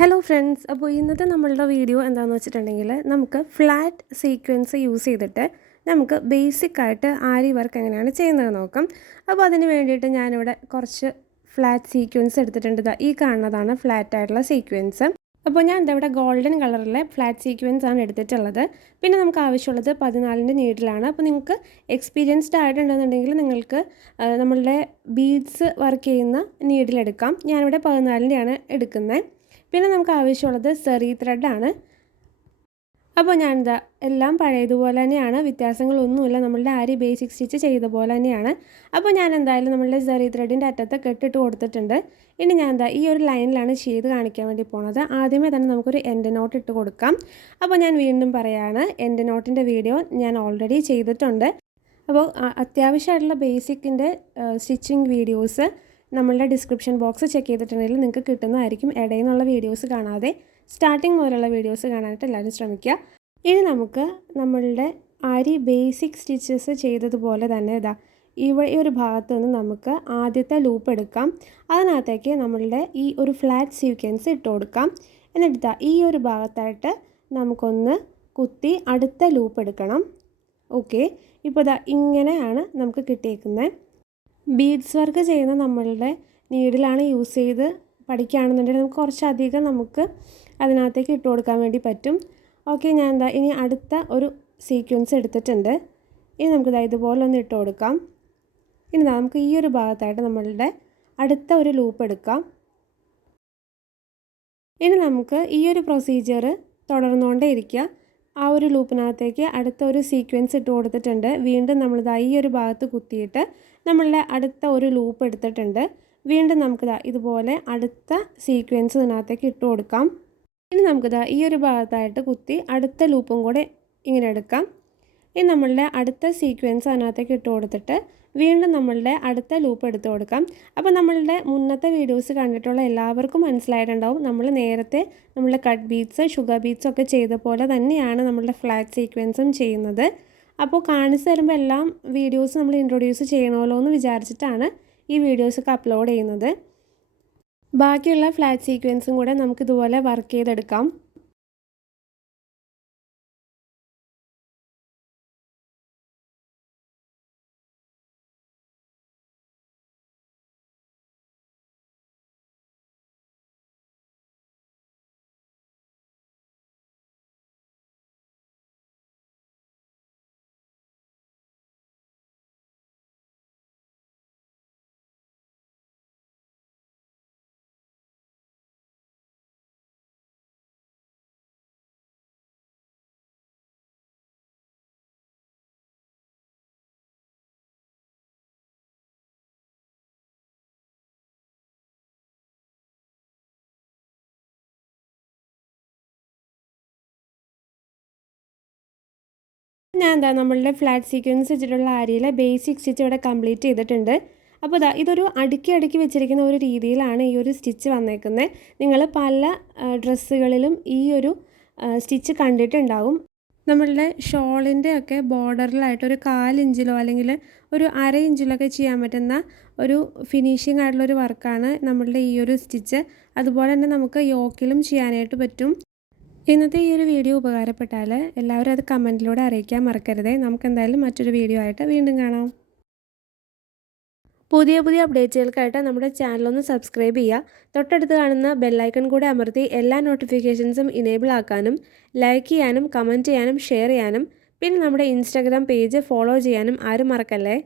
Hello friends, അപ്പോൾ ഇന്നത്തെ നമ്മളുടെ വീഡിയോ എന്താണെന്ന് വെച്ചിട്ടുണ്ടെങ്കിൽ നമുക്ക് ഫ്ലാറ്റ് സീക്വൻസ് യൂസ് ചെയ്തിട്ട് നമുക്ക് ബേസിക്കായിട്ട് ആരി വർക്ക് എങ്ങനെയാണ് ചെയ്യുന്നത് നോക്കാം. അപ്പോൾ അതിന് വേണ്ടിയിട്ട് ഞാനിവിടെ കുറച്ച് ഫ്ലാറ്റ് സീക്വൻസ് എടുത്തിട്ടുണ്ട്. ഈ കാണുന്നതാണ് ഫ്ലാറ്റ് ആയിട്ടുള്ള സീക്വൻസ്. അപ്പോൾ ഞാൻ ഇവിടെ ഗോൾഡൻ കളറിലെ ഫ്ലാറ്റ് സീക്വൻസ് ആണ് എടുത്തിട്ടുള്ളത്. പിന്നെ നമുക്ക് ആവശ്യമുള്ളത് 14 നീഡിലാണ്. അപ്പോൾ നിങ്ങൾക്ക് എക്സ്പീരിയൻസ്ഡ് ആയിട്ടുണ്ടെന്നുണ്ടെങ്കിൽ നിങ്ങൾക്ക് നമ്മളുടെ ബീഡ്സ് വർക്ക് ചെയ്യുന്ന നീഡിലെടുക്കാം. ഞാനിവിടെ 14 എടുക്കുന്നത്. പിന്നെ നമുക്ക് ആവശ്യമുള്ളത് സെറി ത്രെഡാണ്. അപ്പോൾ ഞാനിതാ എല്ലാം പഴയതുപോലെ തന്നെയാണ്, വ്യത്യാസങ്ങളൊന്നുമില്ല. നമ്മളുടെ ആരി ബേസിക് സ്റ്റിച്ച് ചെയ്ത പോലെ തന്നെയാണ്. അപ്പോൾ ഞാൻ എന്തായാലും നമ്മളുടെ സെറി ത്രെഡിൻ്റെ അറ്റത്ത് കെട്ടിട്ട് കൊടുത്തിട്ടുണ്ട്. ഇനി ഞാൻ ഈ ഒരു ലൈനിലാണ് ചെയ്ത് കാണിക്കാൻ വേണ്ടി പോണത്. ആദ്യമേ തന്നെ നമുക്കൊരു എൻഡ് നോട്ട് ഇട്ട് കൊടുക്കാം. അപ്പോൾ ഞാൻ വീണ്ടും പറയുകയാണ്, എൻഡ് നോട്ടിൻ്റെ വീഡിയോ ഞാൻ ഓൾറെഡി ചെയ്തിട്ടുണ്ട്. അപ്പോൾ അത്യാവശ്യമായിട്ടുള്ള ബേസിക്കിൻ്റെ സ്റ്റിച്ചിങ് വീഡിയോസ് നമ്മളുടെ ഡിസ്ക്രിപ്ഷൻ ബോക്സ് ചെക്ക് ചെയ്തിട്ടുണ്ടെങ്കിൽ നിങ്ങൾക്ക് കിട്ടുന്നതായിരിക്കും. ഇടയിൽ നിന്നുള്ള വീഡിയോസ് കാണാതെ സ്റ്റാർട്ടിങ് മുതലുള്ള വീഡിയോസ് കാണാനായിട്ട് എല്ലാവരും ശ്രമിക്കുക. ഇനി നമുക്ക് നമ്മളുടെ ആരി ബേസിക് സ്റ്റിച്ചസ് ചെയ്തതുപോലെ തന്നെ ഈ ഒരു ഭാഗത്ത് നിന്ന് നമുക്ക് ആദ്യത്തെ ലൂപ്പ് എടുക്കാം. അതിനകത്തേക്ക് നമ്മളുടെ ഈ ഒരു ഫ്ലാറ്റ് സീക്വൻസ് ഇട്ട് കൊടുക്കാം. എന്നിട്ട് ഈ ഒരു ഭാഗത്തായിട്ട് നമുക്കൊന്ന് കുത്തി അടുത്ത ലൂപ്പ് എടുക്കണം. ഓക്കെ, ഇപ്പോൾ ഇങ്ങനെയാണ് നമുക്ക് കിട്ടിയേക്കുന്നത്. ബീഡ്സ് വർക്ക് ചെയ്യുന്ന നമ്മളുടെ നീഡിലാണ് യൂസ് ചെയ്ത് പഠിക്കുകയാണെന്നുണ്ടെങ്കിൽ നമുക്ക് കുറച്ചധികം നമുക്ക് അതിനകത്തേക്ക് ഇട്ട് കൊടുക്കാൻ വേണ്ടി പറ്റും. ഓക്കെ, ഞാൻ ഇനി അടുത്ത ഒരു സീക്വൻസ് എടുത്തിട്ടുണ്ട്. ഇനി നമുക്ക് ഇതുപോലെ ഒന്ന് ഇട്ട് കൊടുക്കാം. ഇനി നമുക്ക് ഈ ഒരു ഭാഗത്തായിട്ട് നമ്മളുടെ അടുത്ത ഒരു ലൂപ്പ് എടുക്കാം. ഇനി നമുക്ക് ഈ ഒരു പ്രൊസീജിയർ തുടർന്നുകൊണ്ടേ ഇരിക്കുക. ആ ഒരു ലൂപ്പിനകത്തേക്ക് അടുത്ത ഒരു സീക്വൻസ് ഇട്ട് കൊടുത്തിട്ടുണ്ട്. വീണ്ടും നമ്മൾ ഈ ഒരു ഭാഗത്ത് കുത്തിയിട്ട് നമ്മളുടെ അടുത്ത ഒരു ലൂപ്പ് എടുത്തിട്ടുണ്ട്. വീണ്ടും നമുക്ക് ഇതുപോലെ അടുത്ത സീക്വൻസ് ഇതിനകത്തേക്ക് ഇട്ട് കൊടുക്കാം. ഇനി നമുക്ക് ഈ ഒരു ഭാഗത്തായിട്ട് കുത്തി അടുത്ത ലൂപ്പും കൂടെ ഇങ്ങനെ എടുക്കാം. ഇനി നമ്മളുടെ അടുത്ത സീക്വൻസ് അതിനകത്തേക്ക് ഇട്ട് കൊടുത്തിട്ട് വീണ്ടും നമ്മളുടെ അടുത്ത ലൂപ്പ് എടുത്ത് കൊടുക്കാം. അപ്പോൾ നമ്മളുടെ മുന്നത്തെ വീഡിയോസ് കണ്ടിട്ടുള്ള എല്ലാവർക്കും മനസ്സിലായിട്ടുണ്ടാവും, നമ്മൾ നേരത്തെ നമ്മളുടെ കട്ട് ബീഡ്സ്, ഷുഗർ ബീഡ്സ് ഒക്കെ ചെയ്ത പോലെ തന്നെയാണ് നമ്മളുടെ ഫ്ലാറ്റ് സീക്വൻസും ചെയ്യുന്നത്. അപ്പോൾ കാണിച്ചു തരുമ്പോൾ എല്ലാം വീഡിയോസ് നമ്മൾ ഇൻട്രൊഡ്യൂസ് ചെയ്യണമല്ലോ എന്ന് വിചാരിച്ചിട്ടാണ് ഈ വീഡിയോസൊക്കെ അപ്ലോഡ് ചെയ്യുന്നത്. ബാക്കിയുള്ള ഫ്ലാറ്റ് സീക്വൻസും കൂടെ നമുക്കിതുപോലെ വർക്ക് ചെയ്തെടുക്കാം. ഞാൻ നമ്മളുടെ ഫ്ലാറ്റ് സീക്വൻസ് വെച്ചിട്ടുള്ള ആരിയിലെ ബേസിക് സ്റ്റിച്ച് ഇവിടെ കംപ്ലീറ്റ് ചെയ്തിട്ടുണ്ട്. അപ്പോൾ ഇതൊരു അടുക്കി അടുക്കി വെച്ചിരിക്കുന്ന ഒരു രീതിയിലാണ് ഈ ഒരു സ്റ്റിച്ച് വന്നേക്കുന്നത്. നിങ്ങൾ പല ഡ്രസ്സുകളിലും ഈ ഒരു സ്റ്റിച്ച് കണ്ടിട്ടുണ്ടാവും. നമ്മളുടെ ഷോളിൻ്റെ ഒക്കെ ബോർഡറിലായിട്ട് ഒരു 1/4 ഇഞ്ചിലോ അല്ലെങ്കിൽ ഒരു 1/2 ഇഞ്ചിലൊക്കെ ചെയ്യാൻ പറ്റുന്ന ഒരു ഫിനിഷിംഗ് ആയിട്ടുള്ളൊരു വർക്കാണ് നമ്മളുടെ ഈ ഒരു സ്റ്റിച്ച്. അതുപോലെ തന്നെ നമുക്ക് യോക്കിലും ചെയ്യാനായിട്ട് പറ്റും. ഇന്നത്തെ ഈ ഒരു വീഡിയോ ഉപകാരപ്പെട്ടാൽ എല്ലാവരും അത് കമൻറ്റിലൂടെ അറിയിക്കാൻ മറക്കരുതേ. നമുക്ക് എന്തായാലും മറ്റൊരു വീഡിയോ ആയിട്ട് വീണ്ടും കാണാം. പുതിയ അപ്ഡേറ്റുകൾക്കായിട്ട് നമ്മുടെ ചാനലൊന്ന് സബ്സ്ക്രൈബ് ചെയ്യുക. തൊട്ടടുത്ത് കാണുന്ന ബെല്ലൈക്കൺ കൂടെ അമർത്തി എല്ലാ നോട്ടിഫിക്കേഷൻസും ഇനേബിൾ ആക്കാനും ലൈക്ക് ചെയ്യാനും കമൻറ്റ് ചെയ്യാനും ഷെയർ ചെയ്യാനും പിന്നെ നമ്മുടെ ഇൻസ്റ്റാഗ്രാം പേജ് ഫോളോ ചെയ്യാനും ആരും മറക്കല്ലേ.